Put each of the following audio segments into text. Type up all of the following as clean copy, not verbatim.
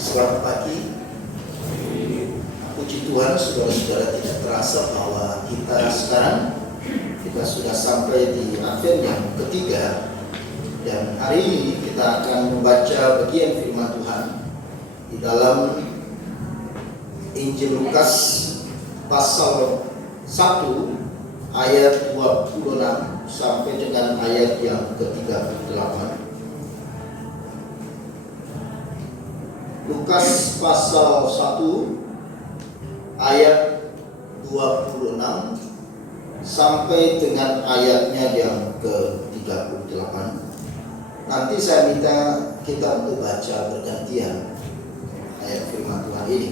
Selamat pagi. Puji Tuhan, saudara-saudara, tidak terasa bahwa kita sudah sampai di Advent yang ketiga. Dan hari ini kita akan membaca bagian firman Tuhan di dalam Injil Lukas pasal 1 ayat 26 sampai dengan ayat yang ke-38. Lukas pasal 1 ayat 26 sampai dengan ayatnya yang ke-38. Nanti saya minta kita untuk baca bergantian ayat firman Tuhan ini.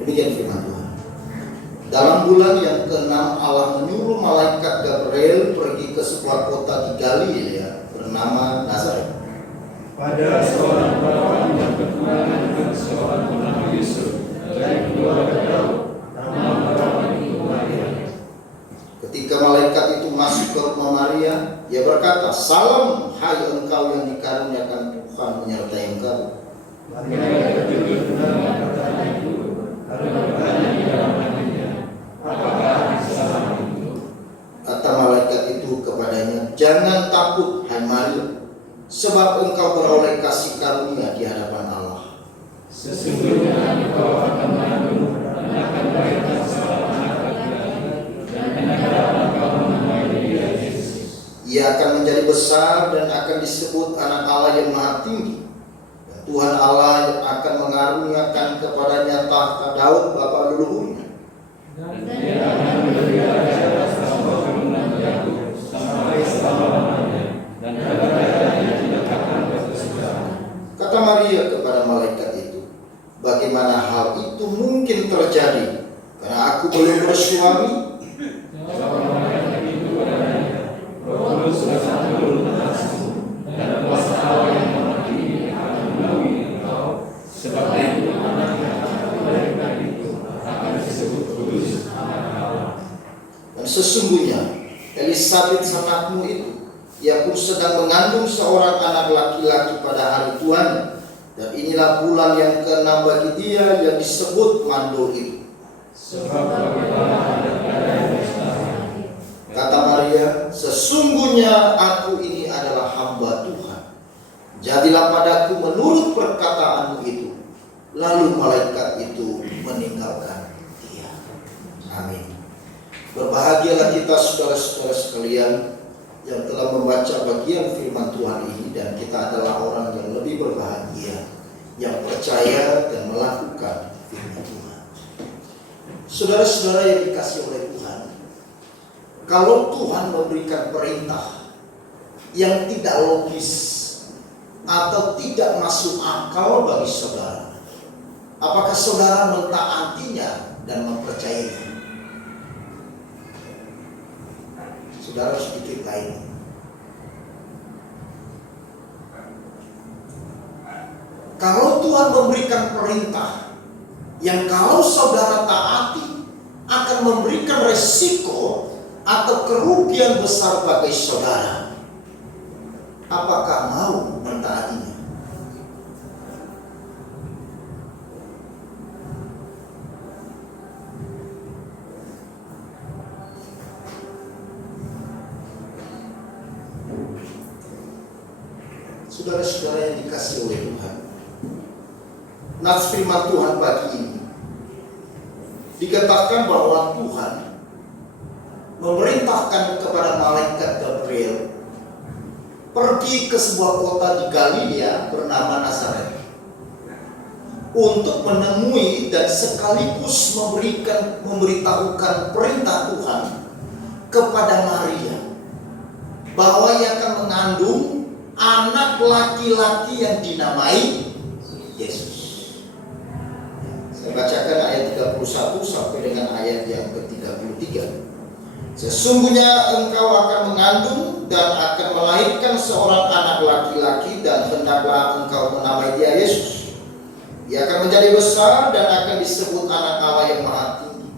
Demikian firman Tuhan. Dalam bulan yang ke-6 Allah menyuruh malaikat Gabriel pergi ke sebuah kota di Galilea bernama Nazaret. Pada seorang perawan yang berkenalan dengan seorang bernama Yusuf dari keluarga Daud, nama perawan itu Maria. Ketika malaikat itu masuk ke rumah Maria, ia berkata, "Salam, hai engkau yang dikaruniakan Tuhan menyertai engkau." Maria terkejut dengan perkataan itu, lalu bertanya di dalam hatinya, "Apakah salam itu?" Kata malaikat itu kepadanya, "Jangan takut, hai Maria, sebab engkau beroleh kasih karunia di hadapan Allah. Sesungguhnya engkau akan mengandung dan akan melahirkan seorang anak laki-laki, dan anak engkau menamai dia Yesus. Ia akan menjadi besar dan akan disebut anak Allah yang Maha Tinggi. Dan Tuhan Allah akan mengaruniakan kepadanya tahta Daud bapa leluhurnya. Dan dia akan menjadi raja atas keturunan Yakub sampai selama-lamanya, dan kerajaannya tidak akan berkesudahan." Kata Maria kepada malaikat itu, "Bagaimana hal itu mungkin terjadi? Karena aku belum bersuami." Jawab malaikat itu kepadanya, "Roh Kudus akan turun atasmu, dan kuasa Allah yang Maha Tinggi akan menaungi engkau, sebab itu anak yang akan dilahirkan itu akan disebut kudus, anak Allah. Dan sesungguhnya Elisabet anakmu itu, ia pun sedang mengandung seorang anak laki-laki pada hari Tuhan, dan inilah bulan yang ke-6 bagi dia yang disebut mandul itu. Sebab bagaimana ada yang mustahil." Kata Maria, "Sesungguhnya aku ini adalah hamba Tuhan. Jadilah padaku menurut perkataanmu itu." Lalu malaikat itu meninggalkan dia. Amin. Berbahagialah kita saudara-saudara sekalian yang telah membaca bagian firman Tuhan ini, dan kita adalah orang yang lebih berbahagia yang percaya dan melakukan firman Tuhan. Saudara-saudara yang dikasihi oleh Tuhan, kalau Tuhan memberikan perintah yang tidak logis atau tidak masuk akal bagi saudara, apakah saudara mentaatinya dan mempercayainya? Saudara sedikit lain. Kalau Tuhan memberikan perintah yang kalau saudara taati akan memberikan resiko atau kerugian besar bagi saudara, apakah mau mentaatinya? Saudara-saudara yang dikasihi oleh Tuhan, nats firman Tuhan pagi ini dikatakan bahwa Tuhan memerintahkan kepada malaikat Gabriel pergi ke sebuah kota di Galilea bernama Nazaret untuk menemui dan sekaligus memberitahukan perintah Tuhan kepada Maria bahwa ia akan mengandung anak laki-laki yang dinamai Yesus. Saya bacakan ayat 31 sampai dengan ayat yang ke-33. "Sesungguhnya engkau akan mengandung dan akan melahirkan seorang anak laki-laki, dan hendaklah engkau menamai dia Yesus. Ia akan menjadi besar dan akan disebut anak Allah yang Maha Tinggi.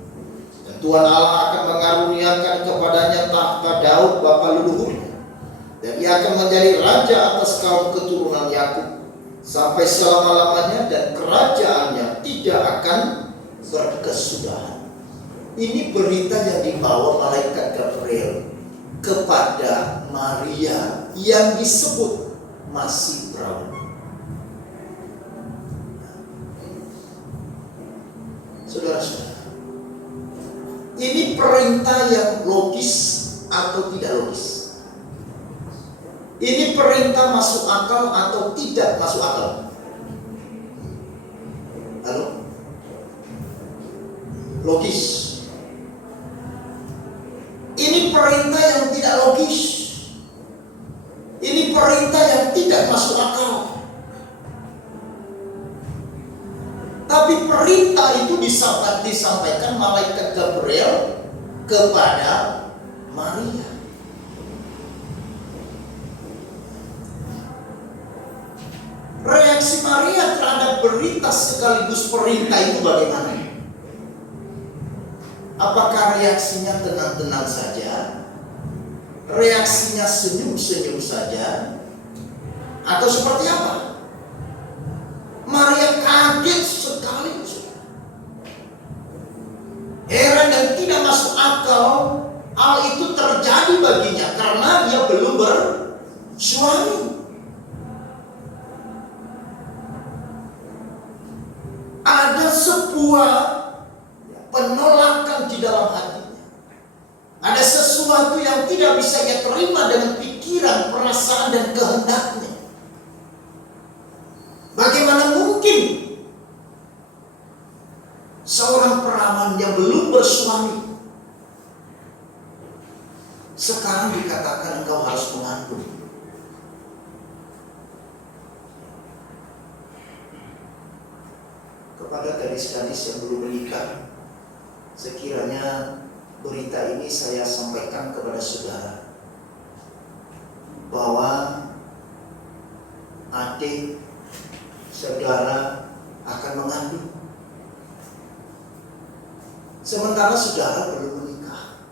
Dan Tuhan Allah akan mengaruniakan kepadanya tahta Daud bapa leluhurnya, dan ia akan menjadi raja atas kaum keturunan Yakub sampai selama-lamanya, dan kerajaannya tidak akan berkesudahan. Ini berita yang dibawa malaikat Gabriel kepada Maria yang disebut masih perawan. Saudara-saudara, ini perintah yang logis atau tidak logis? Ini perintah masuk akal atau tidak masuk akal? Halo? Logis. Ini perintah yang tidak logis. Ini perintah yang tidak masuk akal. Tapi perintah itu disampaikan malaikat Gabriel kepada Maria. Reaksi Maria terhadap berita sekaligus perintah itu bagaimana? Apakah reaksinya tenang-tenang saja? Reaksinya senyum-senyum saja? Atau seperti apa? Maria kaget sekali. Heran dan tidak masuk akal hal itu terjadi baginya karena dia belum bersuami. Ada sebuah penolakan di dalam hatinya. Ada sesuatu yang tidak bisa ia terima dengan pikiran, perasaan, dan kehendaknya. Bagaimana mungkin seorang perawan yang belum bersuami sekarang dikatakan engkau harus mengandung? Kepada gadis-gadis yang belum menikah, sekiranya berita ini saya sampaikan kepada saudara bahwa adik saudara akan mengandung, sementara saudara belum menikah.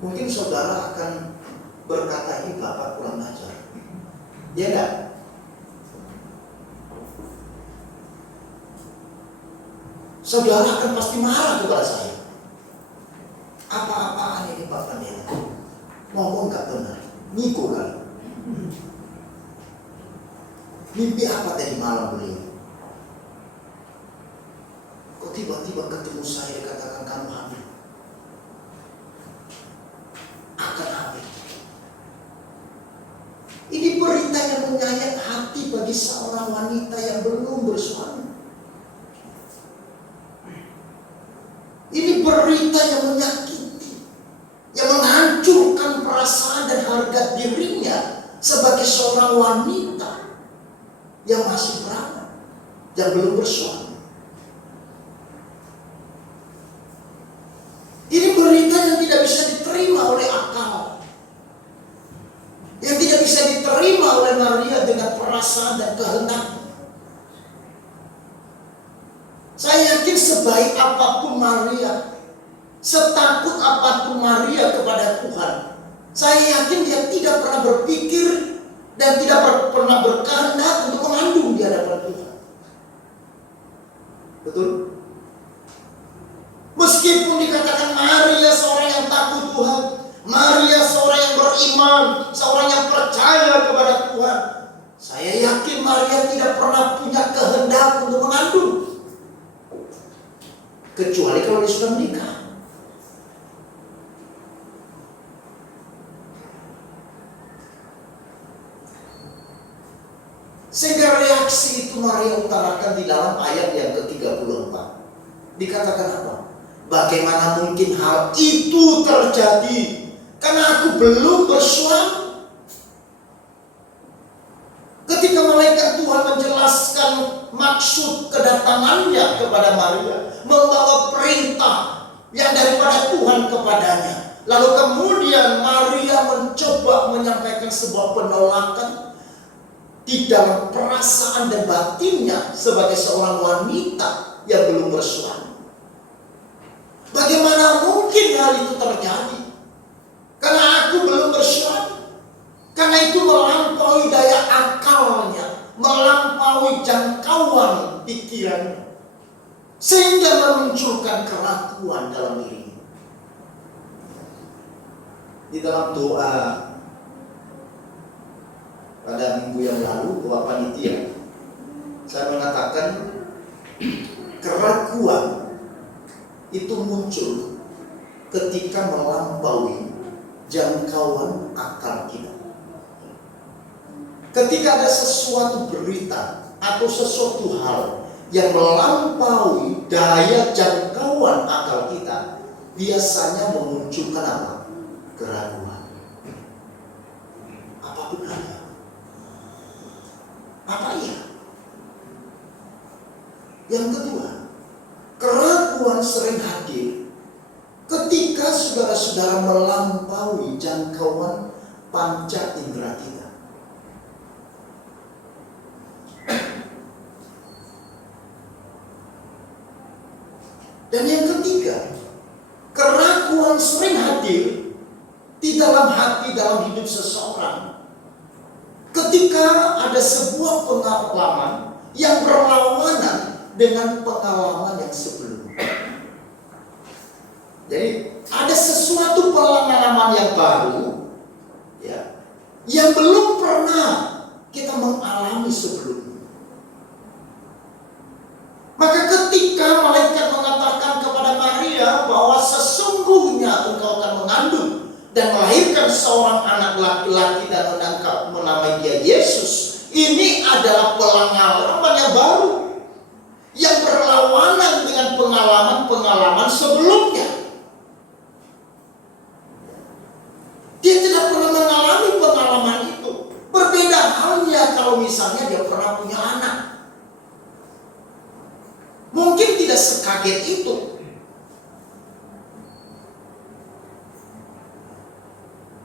Mungkin saudara akan berkata, ini bapak kurang ajar. Ya enggak? Saudara akan pasti marah kepada saya. Apa-apaan ini Pak Pandela? Ngomong gak benar, niku kan? Mimpi apa tadi malam beliau? Kok tiba-tiba ketemu saya dikatakan kamu hamil? Akan hamil. Ini berita yang menyayat hati bagi seorang wanita yang belum bersuami. Ini berita yang menyakiti, yang menghancurkan perasaan dan harga dirinya sebagai seorang wanita yang masih perawan, yang belum bersuami. Ini berita yang tidak bisa diterima oleh akal, yang tidak bisa diterima oleh Maria dengan perasaan dan kehendak. Saya yakin sebaik apapun Maria, setakut apapun Maria kepada Tuhan, saya yakin dia tidak pernah berpikir dan tidak pernah berkehendak untuk mengandung di hadapan Tuhan. Betul? Meskipun dikatakan Maria seorang yang takut Tuhan, Maria seorang yang beriman, seorang yang percaya kepada Tuhan, saya yakin Maria tidak pernah punya kehendak untuk mengandung. Kecuali kalau dia sudah menikah. Sehingga reaksi itu Maria utarakan di dalam ayat yang ke-34. Dikatakan apa? Bagaimana mungkin hal itu terjadi? Karena aku belum bersuami. Ketika malaikat Tuhan menjelaskan maksud kedatangannya kepada Maria, membawa perintah yang daripada Tuhan kepadanya, lalu kemudian Maria mencoba menyampaikan sebuah penolakan di dalam perasaan dan batinnya sebagai seorang wanita bersuami. Bagaimana mungkin hal itu terjadi? Karena aku belum bersuami. Karena itu melampaui daya akalnya, melampaui jangkauan pikirannya, sehingga memunculkan keraguan dalam dirinya. Di dalam doa pada minggu yang lalu, doa panitia, saya mengatakan keraguan itu muncul ketika melampaui jangkauan akal kita. Ketika ada sesuatu berita atau sesuatu hal yang melampaui daya jangkauan akal kita, biasanya memunculkan apa? Keraguan. Apa benarnya? Apa iya? Yang kedua, keraguan sering hadir ketika saudara-saudara melampaui jangkauan panca indera kita. Dan yang ketiga, keraguan sering hadir di dalam hati, dalam hidup seseorang ketika ada sebuah pengalaman yang berlawanan dengan pengalaman yang sebelumnya. Jadi ada sesuatu pengalaman yang baru, ya, yang belum pernah kita mengalami sebelumnya. Maka ketika malaikat mengatakan kepada Maria bahwa sesungguhnya engkau akan mengandung dan melahirkan seorang anak laki-laki dan menamai dia Yesus, ini adalah pengalaman yang baru yang berlawanan dengan pengalaman-pengalaman sebelumnya. Dia tidak pernah mengalami pengalaman itu. Berbeda halnya kalau misalnya dia pernah punya anak. Mungkin tidak sekaget itu.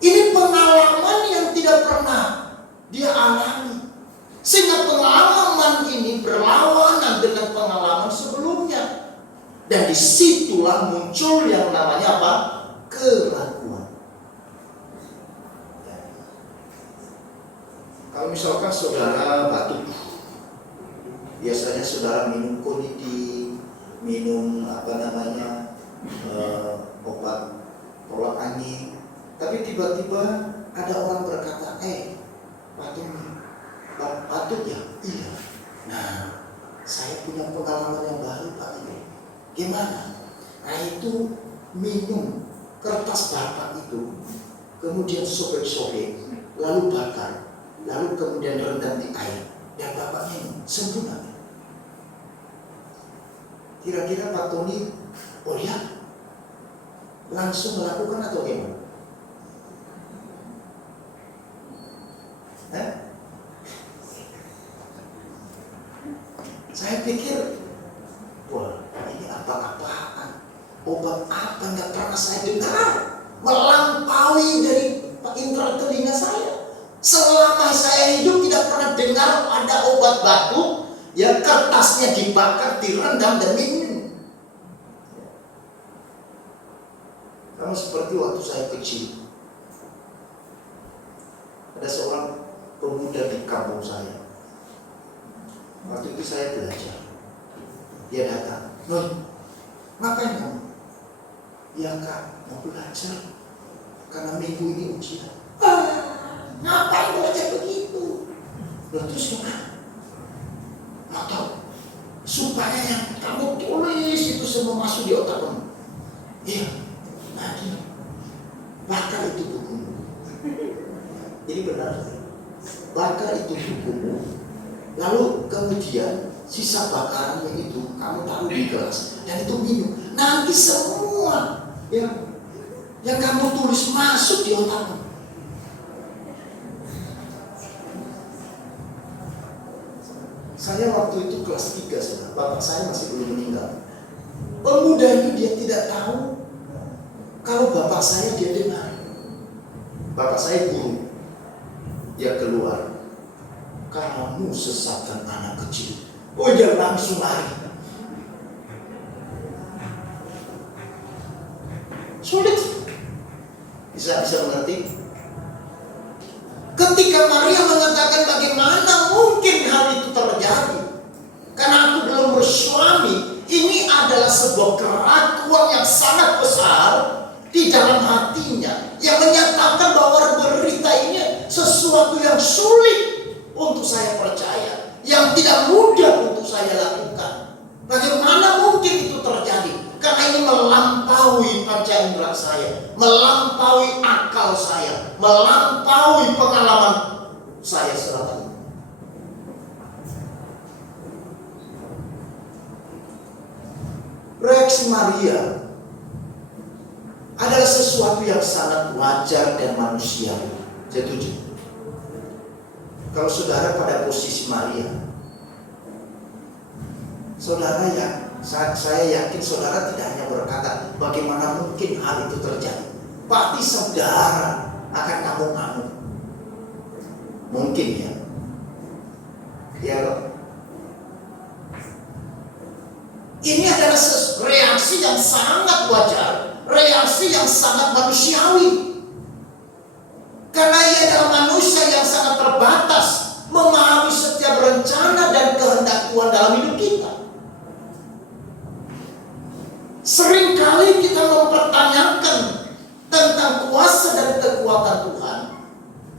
Ini pengalaman yang tidak pernah dia alami. Sehingga pengalaman ini berlawanan dengan pengalaman sebelumnya. Dan disitulah muncul yang namanya apa? Keraguan. Kalau misalkan saudara batuk, biasanya saudara minum konidi, minum obat tolak angin, tapi tiba-tiba ada orang berkata, batuk ya? Iya. Nah, saya punya pengalaman yang baru Pak ini. Gimana? Nah itu minum kertas bapak itu, kemudian sobek-sobek, lalu bakar, lalu kemudian rendam di air, dan bapaknya sembuh nggak? Kira-kira Pak Tony, oh ya, langsung melakukan atau gimana? Saya pikir, wah ini apa-apaan, obat apa nggak pernah saya dengar, melampaui dari indera telinga saya. Selama saya hidup tidak pernah dengar ada obat batuk yang kertasnya dibakar, direndam dan minum. Kamu seperti waktu saya kecil, ada seorang pemuda di kampung saya. Waktu itu saya belajar. Dia datang, "Noi, ngapain kamu?" "Ya Kak, mau belajar karena minggu ini ujian." "Ngapain belajar begitu?" "Terus gimana?" "Mau tahu? Supaya yang kamu tulis itu semua masuk di otak kamu." "Iya." "Nah gini, bakar itu bukumu." Jadi benar, bakar itu bukumu. Lalu kemudian sisa bakarannya itu kamu taruh di gelas dan itu minum. Nanti semua yang kamu tulis masuk di otakmu. Saya waktu itu kelas 3 sudah, bapak saya masih belum meninggal. Pemuda ini dia tidak tahu kalau bapak saya dia dengar. Bapak saya guru, dia keluar. "Kamu sesatkan anak kecil." Oh dia langsung lari. Bisa mengerti? Ketika Maria mengatakan bagaimana mungkin hal itu terjadi, karena aku belum bersuami, ini adalah sebuah keraguan yang sangat besar di dalam hatinya, yang menyatakan bahwa berita ini sesuatu yang sulit untuk saya percaya, yang tidak mudah untuk saya lakukan. Bagaimana mungkin itu terjadi? Karena ini melampaui panca indera saya, melampaui akal saya, melampaui pengalaman saya selama ini. Reaksi Maria adalah sesuatu yang sangat wajar dan manusiawi. Setuju? Kalau saudara pada posisi Maria, saudara saya yakin saudara tidak hanya berkata bagaimana mungkin hal itu terjadi, pasti saudara akan ngamuk-ngamuk. Mungkin ya. Ya loh. Ini adalah reaksi yang sangat wajar, reaksi yang sangat manusiawi. Karena ia adalah manusia yang sangat terbatas memahami setiap rencana dan kehendak Tuhan dalam hidup kita. Seringkali kita mempertanyakan tentang kuasa dan kekuatan Tuhan.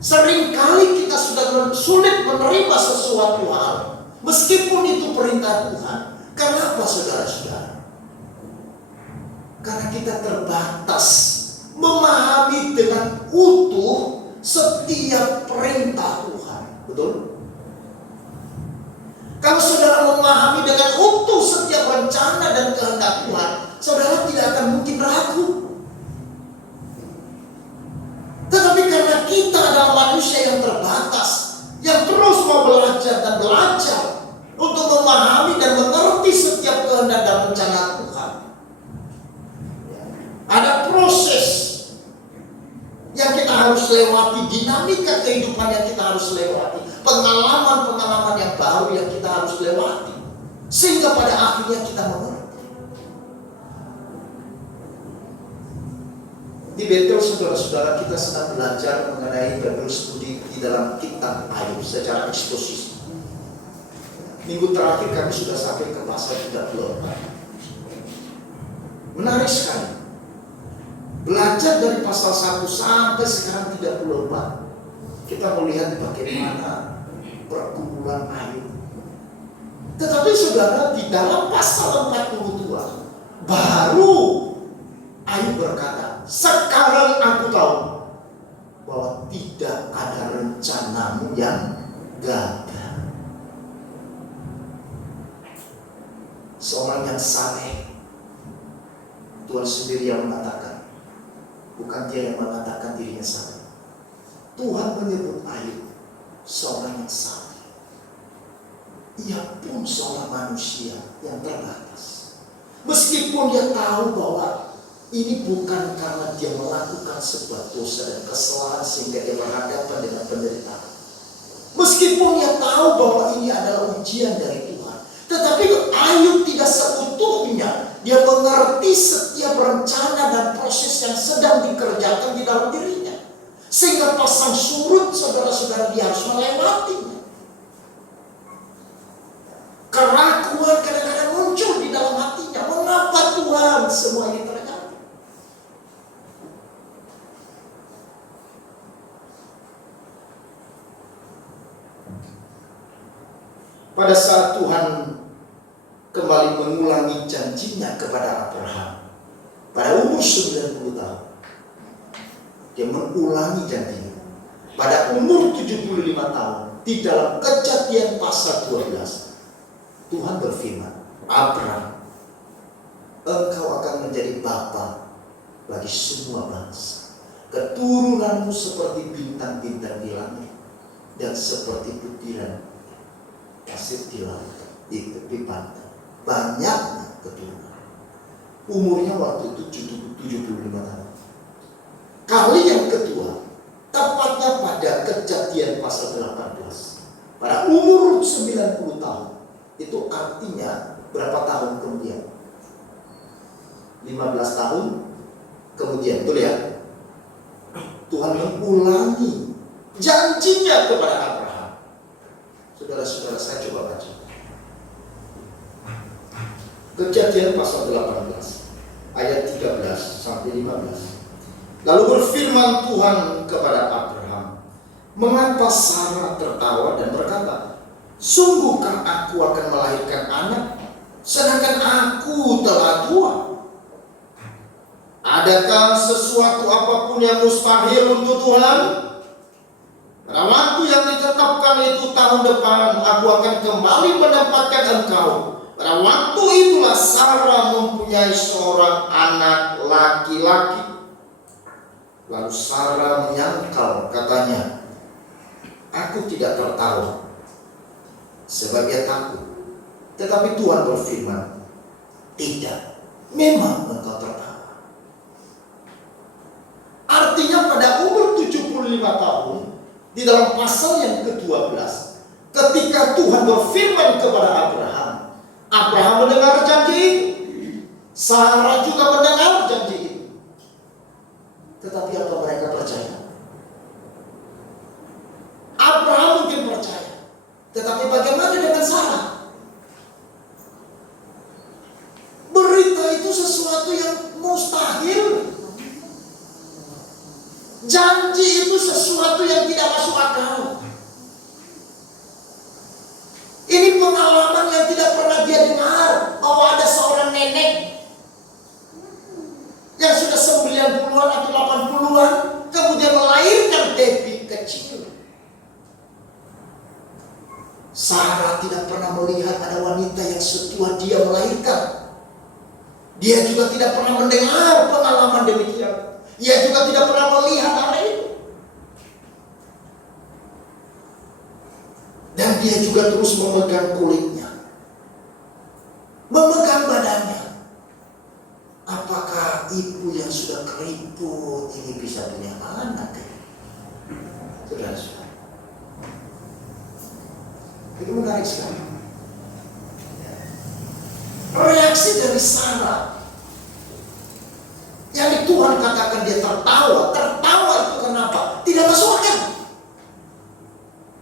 Seringkali kita sudah sulit menerima sesuatu hal, meskipun itu perintah Tuhan. Kenapa saudara-saudara? Karena kita terbatas memahami dengan utuh setiap perintah Tuhan. Betul? Kalau saudara memahami dengan utuh setiap rencana dan kehendak Tuhan, saudara tidak akan mungkin ragu. Tetapi karena kita adalah manusia yang terbatas, yang terus mau belajar dan belajar untuk memahami dan mengerti setiap kehendak dan rencana Tuhan, ada proses yang kita harus lewati, dinamika kehidupan yang kita harus lewati, pengalaman-pengalaman yang baru yang kita harus lewati, sehingga pada akhirnya kita mengerti. Di Betel, saudara-saudara, kita sedang belajar mengenai Bible studi di dalam kitab Ayub secara eksposisi. Minggu terakhir kami sudah sampai ke pasal 34. Menarik sekali. Belajar dari pasal 1 sampai sekarang 34. Kita melihat bagaimana pergumulan Ayub. Tetapi saudara, di dalam pasal 42 baru Ayub berkata, sekarang aku tahu bahwa tidak ada rencanamu yang gagal. Seorang yang saleh, Tuhan sendiri yang mengatakan, bukan dia yang mengatakan dirinya saleh. Tuhan menyebut Ayub seorang yang saleh. Ia pun seorang manusia yang terbatas. Meskipun dia tahu bahwa ini bukan karena dia melakukan sebuah dosa dan kesalahan sehingga dia berhadapan dengan penderitaan. Meskipun dia tahu bahwa ini adalah ujian dari Tuhan, tetapi Ayub tidak seutuhnya dia mengerti setiap rencana dan proses yang sedang dikerjakan di dalam dirinya, sehingga pasang surut saudara-saudara dia harus melewatinya. Keraguan kadang-kadang muncul di dalam hatinya. Mengapa Tuhan semua ini terjadi? Pada saat Tuhan kembali mengulangi janjinya kepada Abraham pada umur 90 tahun, dia mengulangi janjinya pada umur 75 tahun. Di dalam Kejadian pasal 12, Tuhan berfirman, Abraham, engkau akan menjadi bapa bagi semua bangsa. Keturunanmu seperti bintang-bintang di langit dan seperti butiran pasir di laut, di tepi pantai. Banyaknya keturunan. Umurnya waktu itu 75 tahun. Kali yang kedua, tepatnya pada Kejadian pasal 18, pada umur 90 tahun. Itu artinya berapa tahun kemudian? 15 tahun kemudian, betul ya? mengulangi janjinya kepada Abraham. Saudara-saudara, saya coba baca Kejadian pasal 18 ayat 13 sampai 15. Lalu berfirman Tuhan kepada Abraham, mengapa Sarah tertawa dan berkata, sungguhkah aku akan melahirkan anak, sedangkan aku telah tua? Adakah sesuatu apapun yang mustahil untuk Tuhan? Pada waktu yang ditetapkan itu tahun depan, aku akan kembali menempatkan engkau. Pada waktu itulah Sarah mempunyai seorang anak laki-laki. Lalu Sarah menyangkal, katanya, aku tidak tertawa, sebab ia takut. Tetapi Tuhan berfirman, tidak, memang engkau tertawa. Artinya pada umur 75 tahun, di dalam pasal yang ke-12, ketika Tuhan berfirman kepada Abraham, Abraham mendengar janji itu. Sarah juga mendengar janji itu. Tetapi apa mereka percaya? Abraham mungkin percaya. Tetapi bagaimana dengan Sarah? Berita itu sesuatu yang mustahil. Janji itu sesuatu yang tidak masuk akal. Ini pengalaman yang tidak pernah dia dengar, bahwa ada seorang nenek yang sudah 90-an atau 80-an kemudian melahirkan baby kecil. Sarah tidak pernah melihat ada wanita yang setua dia melahirkan. Dia juga tidak pernah mendengar pengalaman demikian. Ia juga tidak pernah melihat hal itu. Dan dia juga terus memegang kulitnya, memegang badannya. Apakah ibu yang sudah keriput ini bisa punya anak? Saudara-saudara, itu menarik sekali. Reaksi dari Sarah yang Tuhan katakan dia tertawa. Tertawa itu kenapa? Tidak masuk akal.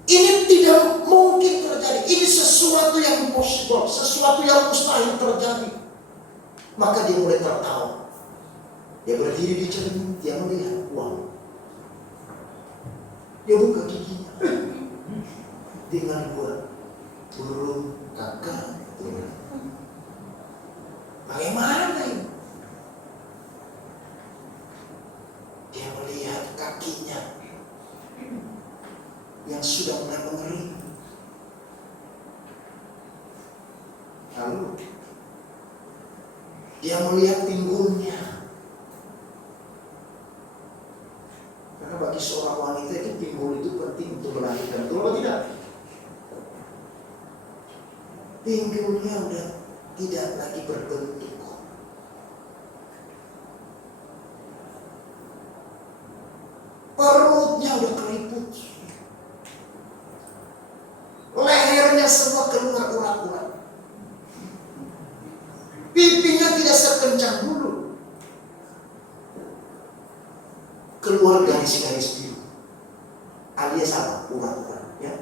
Ini tidak mungkin terjadi. Ini sesuatu yang impossible, sesuatu yang mustahil terjadi. Maka dia mulai tertawa. Dia berdiri di cermin, dia melihat uang. Dia buka giginya. Dengan buat burung kakak. Bagaimana ini? Dia melihat kakinya yang sudah mulai mengering. Lalu dia melihat pinggulnya. Karena bagi seorang wanita itu pinggul itu penting untuk melahirkan. Betul atau tidak? Pinggulnya udah tidak lagi berbentuk. Perutnya udah keriput. Lehernya semua keluar urat-urat. Pipinya tidak sekencang dulu. Keluar garis-garis biru. Alias apa? Urat-urat. Ya.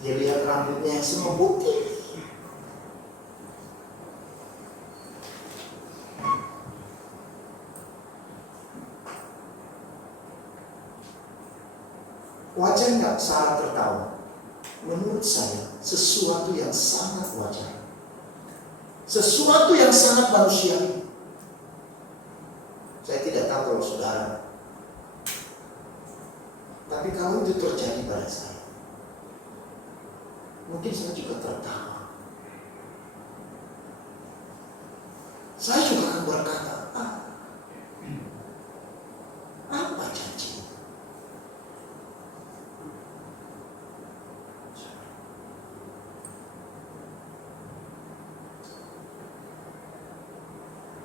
Dia lihat rambutnya yang semua putih. Wajar nggak Sarah tertawa? Menurut saya sesuatu yang sangat wajar, sesuatu yang sangat manusiawi. Saya tidak tahu kalau saudara, tapi kalau itu terjadi pada saya, mungkin saya juga tertawa. Saya juga akan berkata, apa janji?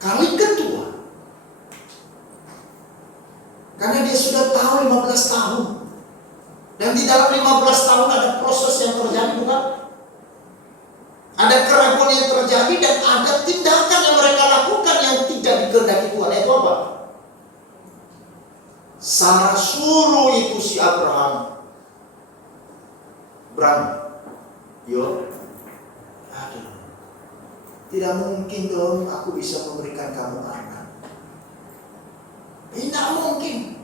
Kali kedua, karena dia sudah tahu 15 tahun, dan di dalam 15 tahun ada proses yang terjadi, bukan? Ada keraguan yang terjadi dan ada tindakan yang mereka lakukan yang tidak dikehendaki Tuhan. Itu apa? Sarah suruh itu si Abraham, yo, aduh, tidak mungkin dong aku bisa memberikan kamu anak. Tidak mungkin.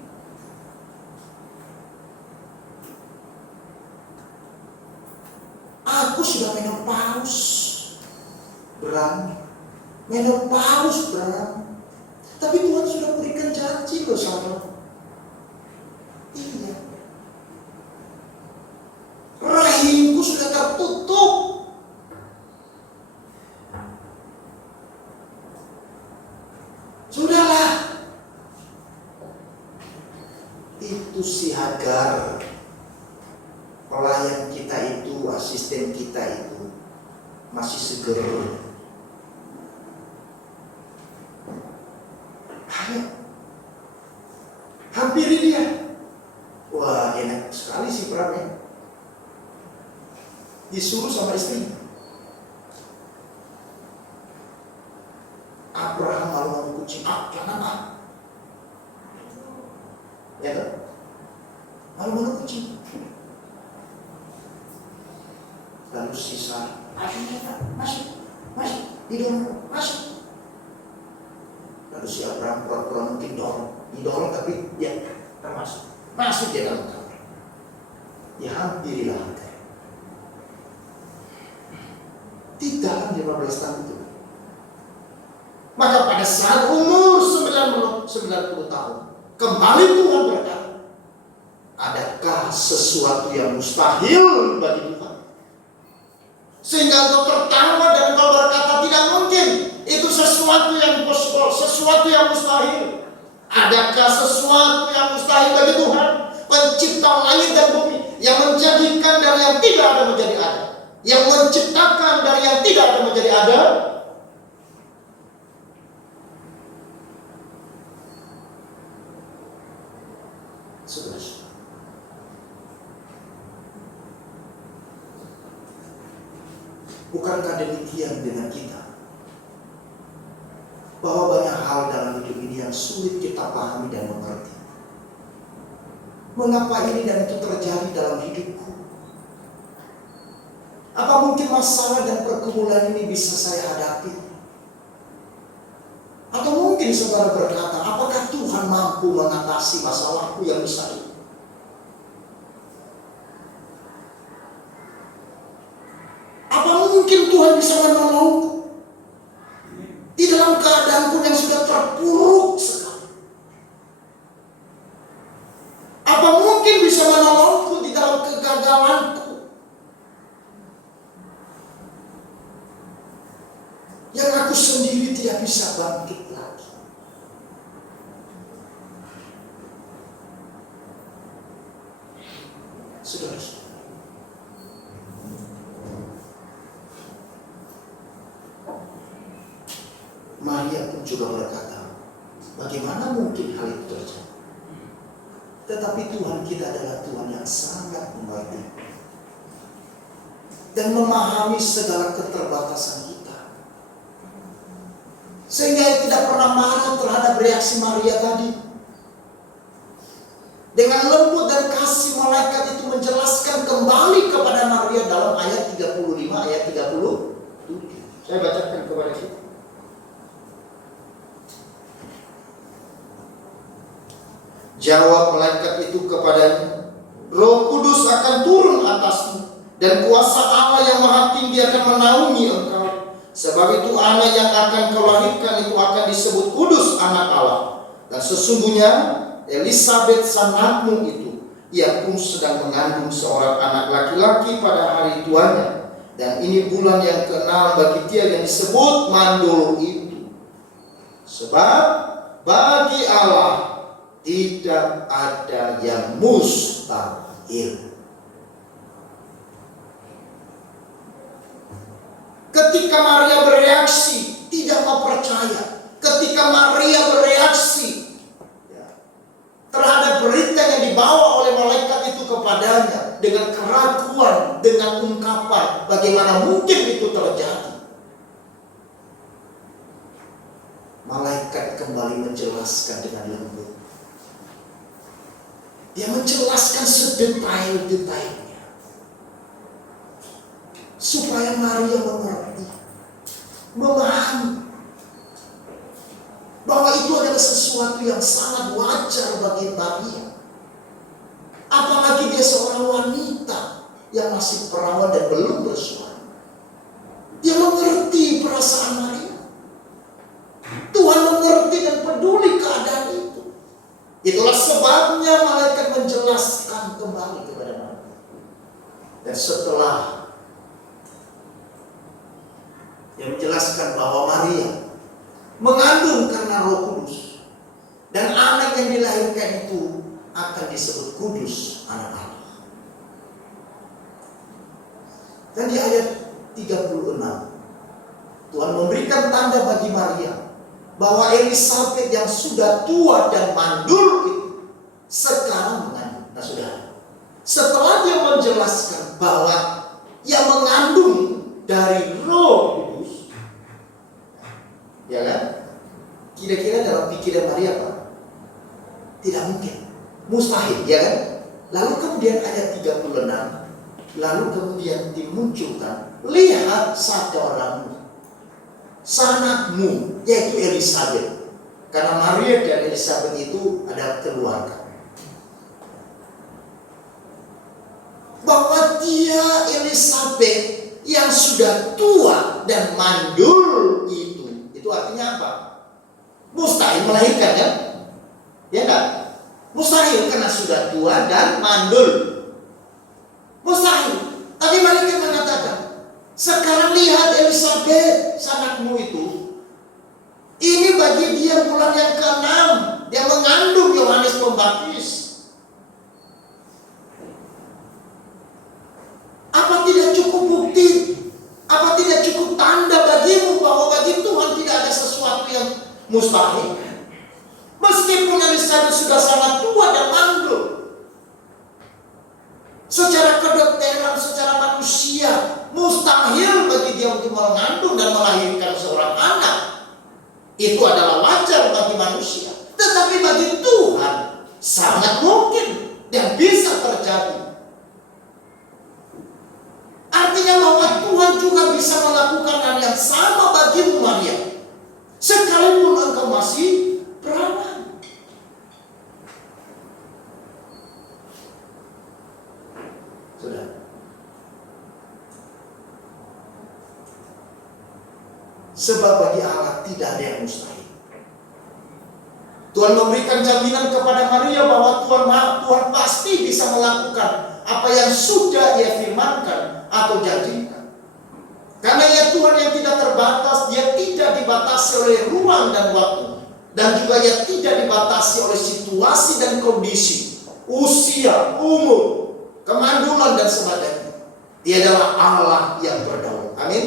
Aku sudah menopause, menopause. Tapi Tuhan sudah berikan janji loh sama. Iya. Rahimku sudah tertutup. Sudahlah. Itu si Hagar, pelayan kita itu, asisten kita itu masih seger. Ayo, hampiri dia. Wah, enak sekali sih perannya. Disuruh sama istrinya. Abraham malu kucing. Jangan. Ya kan? Malu kucing. Lalu sisa, masuk, masuk. Lalu si Abraham pura-pura mungkin didorong tapi dia termasuk. Masuk dia dalam kamar. Ya hampirilah Hagar. Di dalam 15 tahun itu. Maka pada saat umur 90 tahun, kembali Tuhan berkata, adakah sesuatu yang mustahil bagi Tuhan? Sehingga engkau tertawa dan engkau berkata tidak mungkin. Itu sesuatu yang impossible, sesuatu yang mustahil. Adakah sesuatu yang mustahil bagi Tuhan? Pencipta langit dan bumi, yang menjadikan dari yang tidak ada menjadi ada, yang menciptakan dari yang tidak ada menjadi ada. Saudara, bukankah demikian dengan kita? Bahwa banyak hal dalam hidup ini yang sulit kita pahami dan mengerti. Mengapa ini dan itu terjadi dalam hidupku? Apa mungkin masalah dan pergumulan ini bisa saya hadapi? Atau mungkin saudara berkata, apakah Tuhan mampu mengatasi masalahku yang besar ini? Apa mungkin Tuhan bisa menolongku di dalam keadaanku yang sudah terpuruk sekali? Apa mungkin bisa menolongku di dalam kegagalanku yang aku sendiri tidak bisa bangkit lagi? Saudara, Maria pun juga berkata, bagaimana mungkin hal itu terjadi? Tetapi Tuhan kita adalah Tuhan yang sangat mengerti dan memahami segala keterbatasan kita, sehingga ia tidak pernah marah terhadap reaksi Maria tadi. Dengan lembut dan kasih, malaikat itu menjelaskan kembali kepada Maria dalam ayat 35, ayat 37. Saya bacakan kepada kita. Jawab malaikat itu kepadanya, Roh Kudus akan turun atasmu, dan kuasa Allah yang Maha Tinggi akan menaungi engkau. Sebab itu anak yang akan kau lahirkan itu akan disebut kudus, anak Allah. Dan sesungguhnya Elisabet sanakmu itu, ia pun sedang mengandung seorang anak laki-laki pada hari tuanya. Dan ini bulan yang ke-6 bagi dia yang disebut mandul itu. Sebab bagi Allah tidak ada yang mustahil. Ketika Maria bereaksi tidak mau percaya, ketika Maria bereaksi terhadap berita yang dibawa oleh malaikat itu kepadanya dengan keraguan, dengan ungkapan bagaimana mungkin itu terjadi, malaikat kembali menjelaskan dengan lembut. Dia menjelaskan sedetail-detailnya supaya Maria mengerti, memahami bahwa itu adalah sesuatu yang sangat wajar bagi Maria. Apalagi dia seorang wanita yang masih perawan dan belum bersuami. Dia mengerti perasaan Maria. Tuhan mengerti dan peduli keadaan itu. Itulah sebabnya malaikat menjelaskan kembali kepada Maria. Dan setelah dia menjelaskan bahwa Maria mengandung karena Roh Kudus, dan anak yang dilahirkan itu akan disebut kudus, anak Allah. Dan di ayat 36 Tuhan memberikan tanda bagi Maria bahwa Elisabet yang sudah tua dan mandul itu sekarang mengandung. Nah saudara, setelah dia menjelaskan bahwa yang mengandung dari Roh Kudus, ya kan? Kira-kira dalam pikiran Maria apa? Tidak mungkin, mustahil, ya kan? Lalu kemudian ayat 36, lalu kemudian dimunculkan, lihat saudaramu, sanakmu, yaitu Elisabet. Karena Maria dan Elisabet itu adalah keluarga. Bahwa dia Elisabet yang sudah tua dan mandul itu artinya apa? Mustahil melahirkan, kan? Ya enggak? Mustahil karena sudah tua dan mandul. Mustahil. Tapi malaikat mengatakan, sekarang lihat Elisabet, sanakmu itu. Ini bagi dia bulan yang ke-6. Dia mengandung Yohanes Pembaptis. Apa tidak cukup bukti? Apa tidak cukup tanda bagimu bahwa bagi Tuhan tidak ada sesuatu yang mustahil? Meskipun Elisabet sudah sangat tua dan mandul, secara kedokteran, secara manusia, mustahil bagi dia untuk mengandung dan melahirkan seorang anak. Itu adalah wajar bagi manusia. Tetapi bagi Tuhan sangat mungkin dan bisa terjadi. Artinya bahwa Tuhan juga bisa melakukan hal yang sama bagimu, Maria, sekalipun engkau masih perawan. Sudah. Sebab bagi Allah tidak ada yang mustahil. Tuhan memberikan jaminan kepada Maria bahwa Tuhan pasti bisa melakukan apa yang sudah Dia firmankan atau janjikan. Karena ya Tuhan yang tidak terbatas, Dia tidak dibatasi oleh ruang dan waktu, dan juga Dia tidak dibatasi oleh situasi dan kondisi, usia, umur, kemandulan dan sebagainya. Dia adalah Allah yang berdaulat. Amin.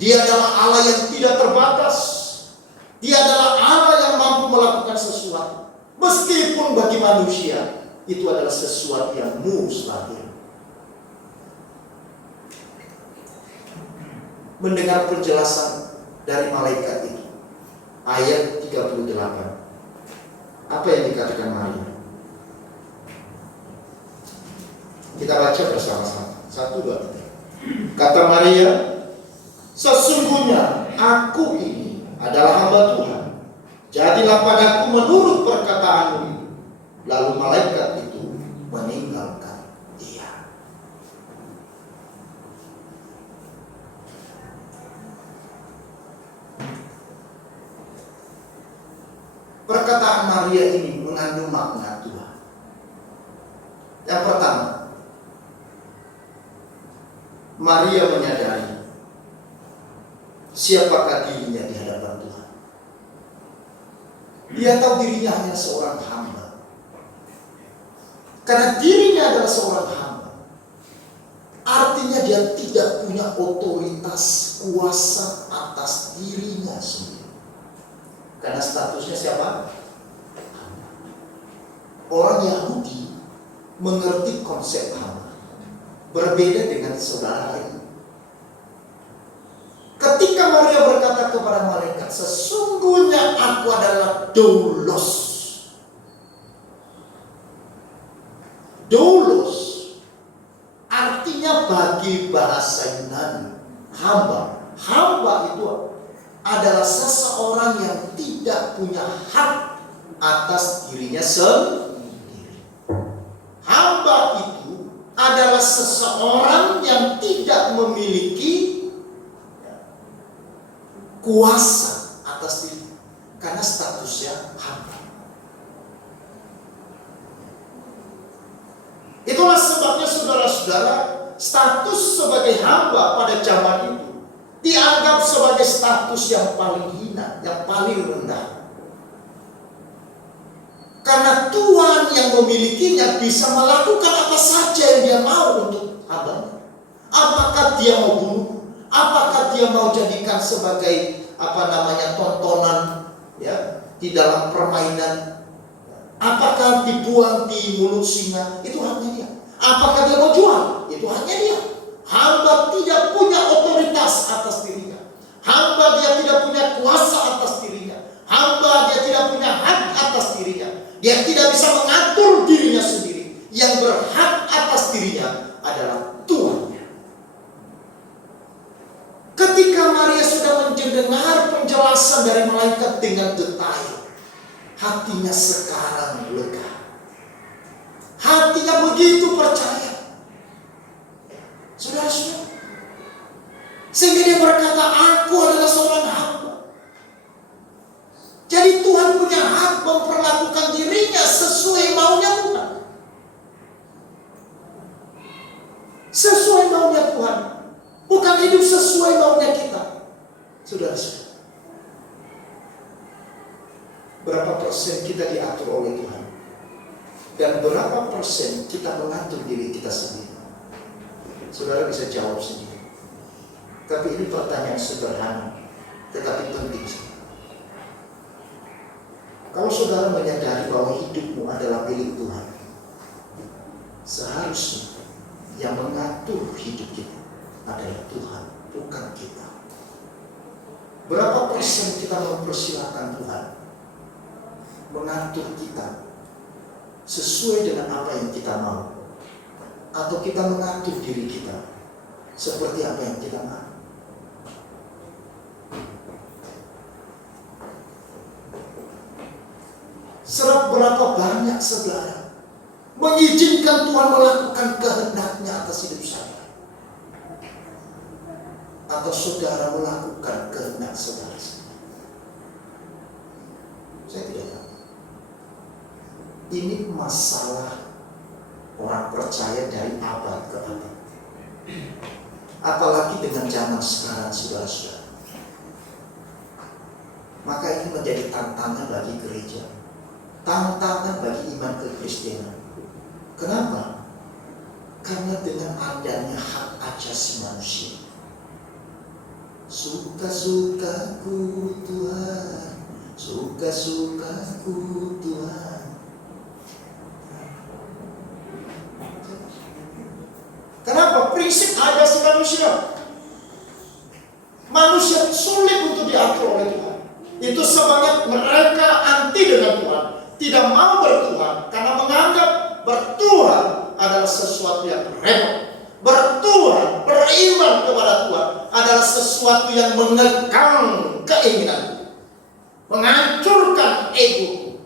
Dia adalah Allah yang tidak terbatas. Dia adalah Allah yang mampu melakukan sesuatu, meskipun bagi manusia itu adalah sesuatu yang mustahil. Mendengar penjelasan dari malaikat itu, ayat 38, apa yang dikatakan Maria? Kita baca bersama-sama. 1, 2, 3. Kata Maria, sesungguhnya aku ini adalah hamba Tuhan. Jadilah padaku menurut perkataanmu itu. Lalu malaikat itu meninggalkan dia. Perkataan Maria ini mengandung makna Tuhan. Yang pertama, Maria menyadari siapakah dirinya di hadapan Tuhan. Dia tahu dirinya hanya seorang hamba. Karena dirinya adalah seorang hamba, artinya dia tidak punya otoritas kuasa atas dirinya sendiri. Karena statusnya siapa? Hamba. Orang Yahudi mengerti konsep hamba, berbeda dengan saudara lain. Ketika Maria berkata kepada malaikat, sesungguhnya aku adalah doulos. hamba. Hamba itu adalah seseorang yang tidak punya hak atas dirinya sendiri. Hamba itu adalah seseorang yang tidak memiliki kuasa atas diri karena statusnya hamba. Itulah sebabnya saudara-saudara, status sebagai hamba pada zaman itu dianggap sebagai status yang paling hina, yang paling rendah. Karena Tuhan yang memilikinya bisa melakukan apa saja yang dia mau untuk hambanya. Apakah dia mau bunuh? Apakah dia mau jadikan sebagai tontonan ya di dalam permainan? Apakah dibuang di mulut singa? Itu haknya dia. Apakah dia mau jual? Itu haknya dia. Hamba tidak punya otoritas atas dirinya. Hamba dia tidak punya kuasa atas dirinya. Hamba dia tidak punya hak atas dirinya. Dia tidak bisa mengatur dirinya sendiri. Yang berhak atas dirinya adalah Tuhannya. Ketika Maria sudah mendengar penjelasan dari malaikat dengan detail, hatinya sekarang lega. Hatinya begitu percaya. Saudara-saudara, sehingga dia berkata, aku adalah seorang hamba. Jadi Tuhan punya hak memperlakukan dirinya sesuai maunya Tuhan. Sesuai maunya Tuhan. Bukan hidup sesuai maunya kita. Saudara-saudara, berapa persen kita diatur oleh Tuhan? Dan berapa persen kita mengatur diri kita sendiri? Saudara bisa jawab sendiri. Tapi ini pertanyaan sederhana, tetapi penting. Kalau saudara menyadari bahwa hidupmu adalah milik Tuhan, seharusnya yang mengatur hidup kita adalah Tuhan, bukan kita. Berapa persen kita mempersilahkan Tuhan mengatur kita sesuai dengan apa yang kita mau, atau kita mengatur diri kita seperti apa yang kita mau? Berapa banyak saudara mengizinkan Tuhan melakukan kehendaknya atas hidup saya, atau saudara melakukan kehendak saudara sendiri? Saya tidak tahu. Ini masalah orang percaya dari abad ke abad. Apalagi dengan zaman sekarang, saudara-saudara. Maka ini menjadi tantangan bagi gereja, tantangan bagi iman kekristenan. Kenapa? Karena dengan adanya hak asasi manusia, suka-sukaku Tuhan, suka-sukaku Tuhan. Kenapa? Prinsip asasi manusia. Manusia sulit untuk diatur oleh Tuhan. Itu sebabnya mereka anti dengan Tuhan, tidak mau bertuhan, karena menganggap bertuhan adalah sesuatu yang repot. Bertuhan, beriman kepada Tuhan adalah sesuatu yang mengekang keinginan, menghancurkan ego.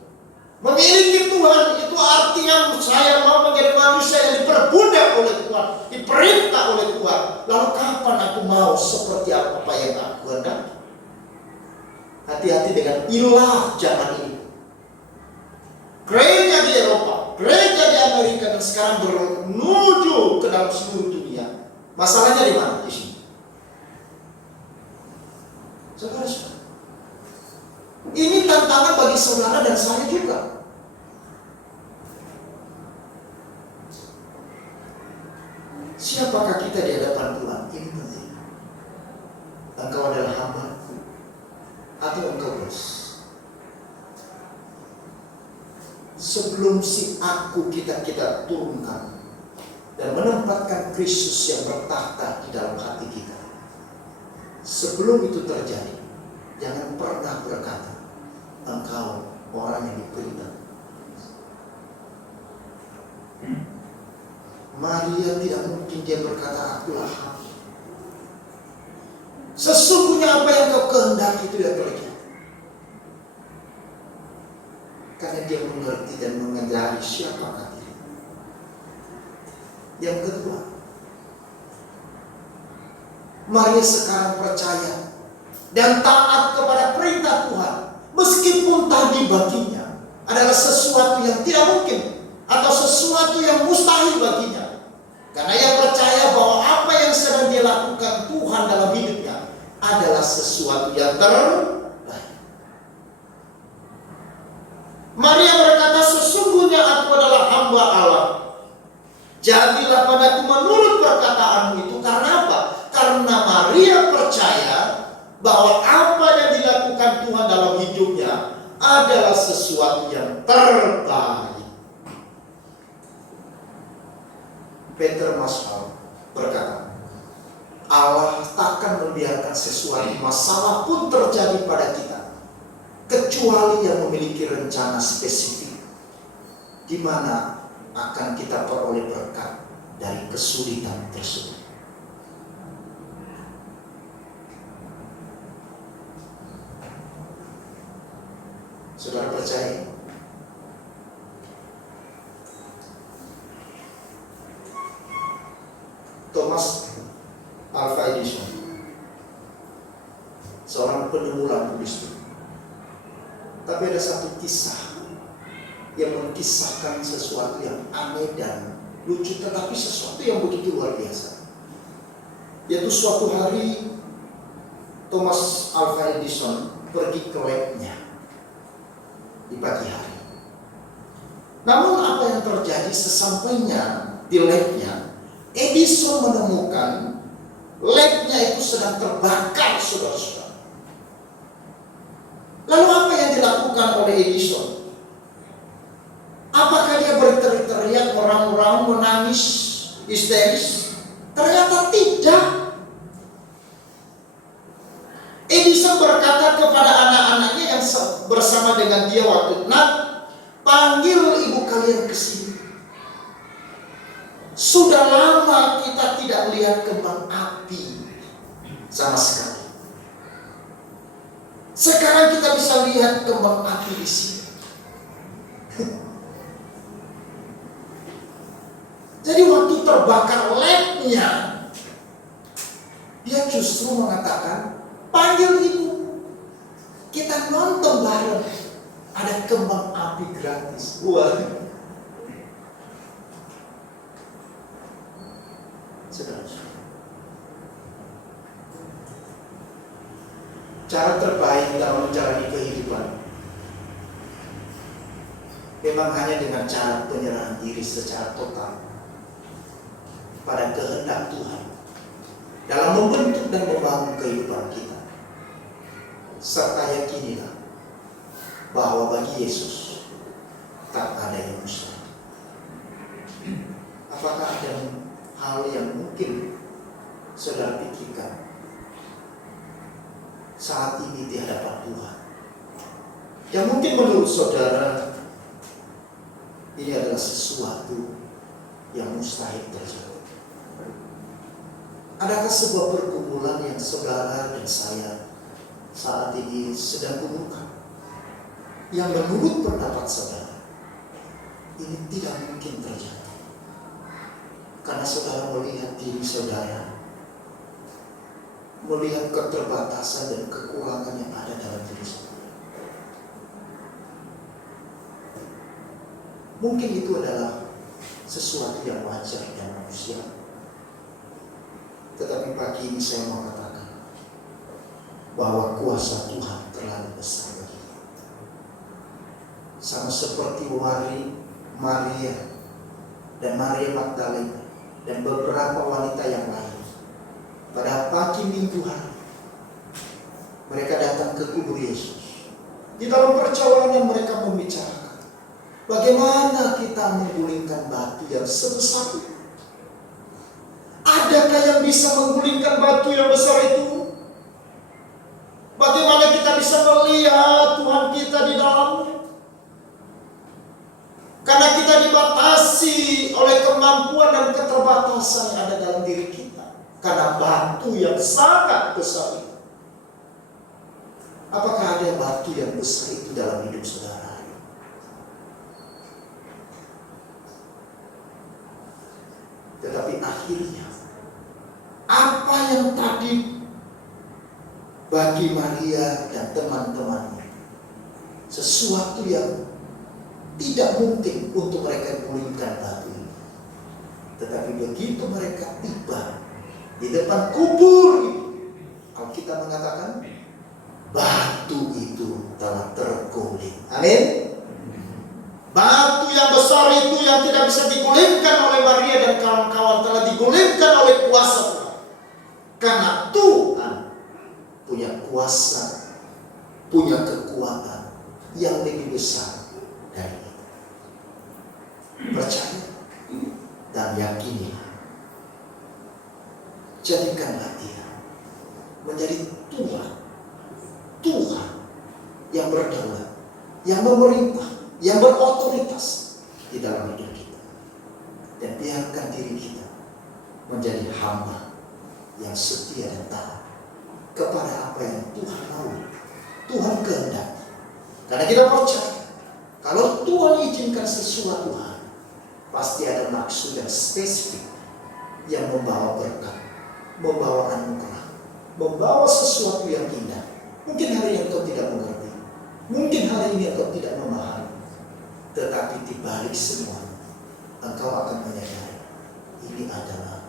Memiliki Tuhan itu artinya saya mau menjadi manusia yang diperbudak oleh Tuhan, diperintah oleh Tuhan. Lalu kapan aku mau seperti apa yang aku hendaki? Hati-hati dengan ilah zaman ini. Gereja di Eropa, gereja di Amerika, dan sekarang menuju ke dalam seluruh dunia. Masalahnya di mana? Di sini. Saudara-saudara, ini tantangan bagi saudara dan saya juga. Siapakah kita di hadapan Tuhan? Ini penting. Engkau adalah hamba atau engkau bos? Sebelum si aku kita turunkan dan menempatkan Kristus yang bertahta di dalam hati kita, sebelum itu terjadi, jangan pernah berkata engkau orang yang dipilih. Maria tidak mungkin dia berkata akulah hamba. Sesungguhnya apa yang kau kehendaki itu yang terjadi. Karena dia mengerti dan mengajari siapakah dia. Yang kedua, Maria sekarang percaya dan taat kepada perintah Tuhan, meskipun tadi baginya adalah sesuatu yang tidak mungkin atau sesuatu yang mustahil baginya. Karena ia percaya bahwa apa yang sedang dia lakukan Tuhan dalam hidupnya adalah sesuatu yang terbaik. Maria berkata, sesungguhnya aku adalah hamba Allah. Jadilah padaku menurut perkataanmu itu. Karena apa? Karena Maria percaya bahwa apa yang dilakukan Tuhan dalam hidupnya adalah sesuatu yang terbaik. Peter Masal berkata, Allah takkan membiarkan sesuatu masalah pun terjadi pada kita, kecuali yang memiliki rencana spesifik, di mana akan kita peroleh berkat dari kesulitan tersebut. Saudara percaya? Thomas Alva Edison, seorang penemu lampu listrik. Tapi ada satu kisah yang mengkisahkan sesuatu yang aneh dan lucu, tetapi sesuatu yang begitu luar biasa. Yaitu suatu hari Thomas Alva Edison pergi ke labnya di pagi hari. Namun apa yang terjadi sesampainya di labnya, Edison menemukan labnya itu sedang terbakar, saudara-saudara. Lalu apa yang dilakukan oleh Edison? Apakah dia berteriak, orang-orang menangis histeris? Ternyata tidak. Edison berkata kepada anak-anaknya yang bersama dengan dia waktu itu, "Nak, panggil ibu kalian ke sini. Sudah lama kita tidak lihat kembang api sama sekali. Sekarang kita bisa lihat kembang api di sini." Jadi waktu terbakar labnya, dia justru mengatakan, "Panggil ibu, kita nonton bareng, ada kembang api gratis." Wah, cara terbaik dalam menjalani kehidupan memang hanya dengan cara penyerahan diri secara total pada kehendak Tuhan dalam membentuk dan membangun kehidupan kita. Serta yakinilah bahwa bagi Yesus tak ada yang mustahil. Apakah ada hal yang mungkin saudara pikirkan saat ini di hadapan Tuhan, yang mungkin menurut saudara ini adalah sesuatu yang mustahil terjadi? Adakah sebuah pergumulan yang saudara dan saya saat ini sedang gumulkan, yang menurut pendapat saudara ini tidak mungkin terjadi? Karena saudara melihat diri saudara, melihat keterbatasan dan kekurangan yang ada dalam diri saudara. Mungkin itu adalah sesuatu yang wajar dan manusia. Tetapi pagi ini saya mau katakan bahwa kuasa Tuhan terlalu besar bagi kita. Sama seperti Maria dan Maria Magdalena dan beberapa wanita yang lain. Pada pagi Minggu hari, mereka datang ke kubur Yesus. Di dalam perjalanan mereka membicarakan, bagaimana kita menggulingkan batu yang sebesar itu? Adakah yang bisa menggulingkan batu yang besar itu? Bagaimana kita bisa melihat Tuhan kita di dalamnya? Karena kita dibatasi oleh kemampuan dan keterbatasan yang ada dalam diri kita. Karena batu yang sangat besar itu. Apakah ada batu yang besar itu dalam hidup saudara? Tetapi akhirnya, apa yang tadi bagi Maria dan teman-temannya sesuatu yang tidak mungkin untuk mereka gulingkan batu ini. Tetapi begitu mereka tiba di depan kubur ini, Alkitab mengatakan batu itu telah terguling. Amin. Batu yang besar itu yang tidak bisa digulingkan oleh Maria dan kawan-kawan telah digulingkan oleh kuasa Tuhan. Karena Tuhan punya kuasa, punya kekuatan yang lebih besar dari itu. Percaya dan yakini. Jadikanlah dia menjadi Tuhan yang berdaulat, yang memerintah, yang berotoritas di dalam hidup kita. Dan biarkan diri kita menjadi hamba yang setia dan taat kepada apa yang Tuhan mau, Tuhan kehendaki. Karena kita percaya kalau Tuhan izinkan sesuatu hal, pasti ada maksud yang spesifik yang membawa berkat, membawa anugerah, membawa sesuatu yang indah. Mungkin hari ini engkau tidak mengerti, mungkin hari ini engkau tidak memahami, tetapi di balik semua engkau akan menyadari ini adalah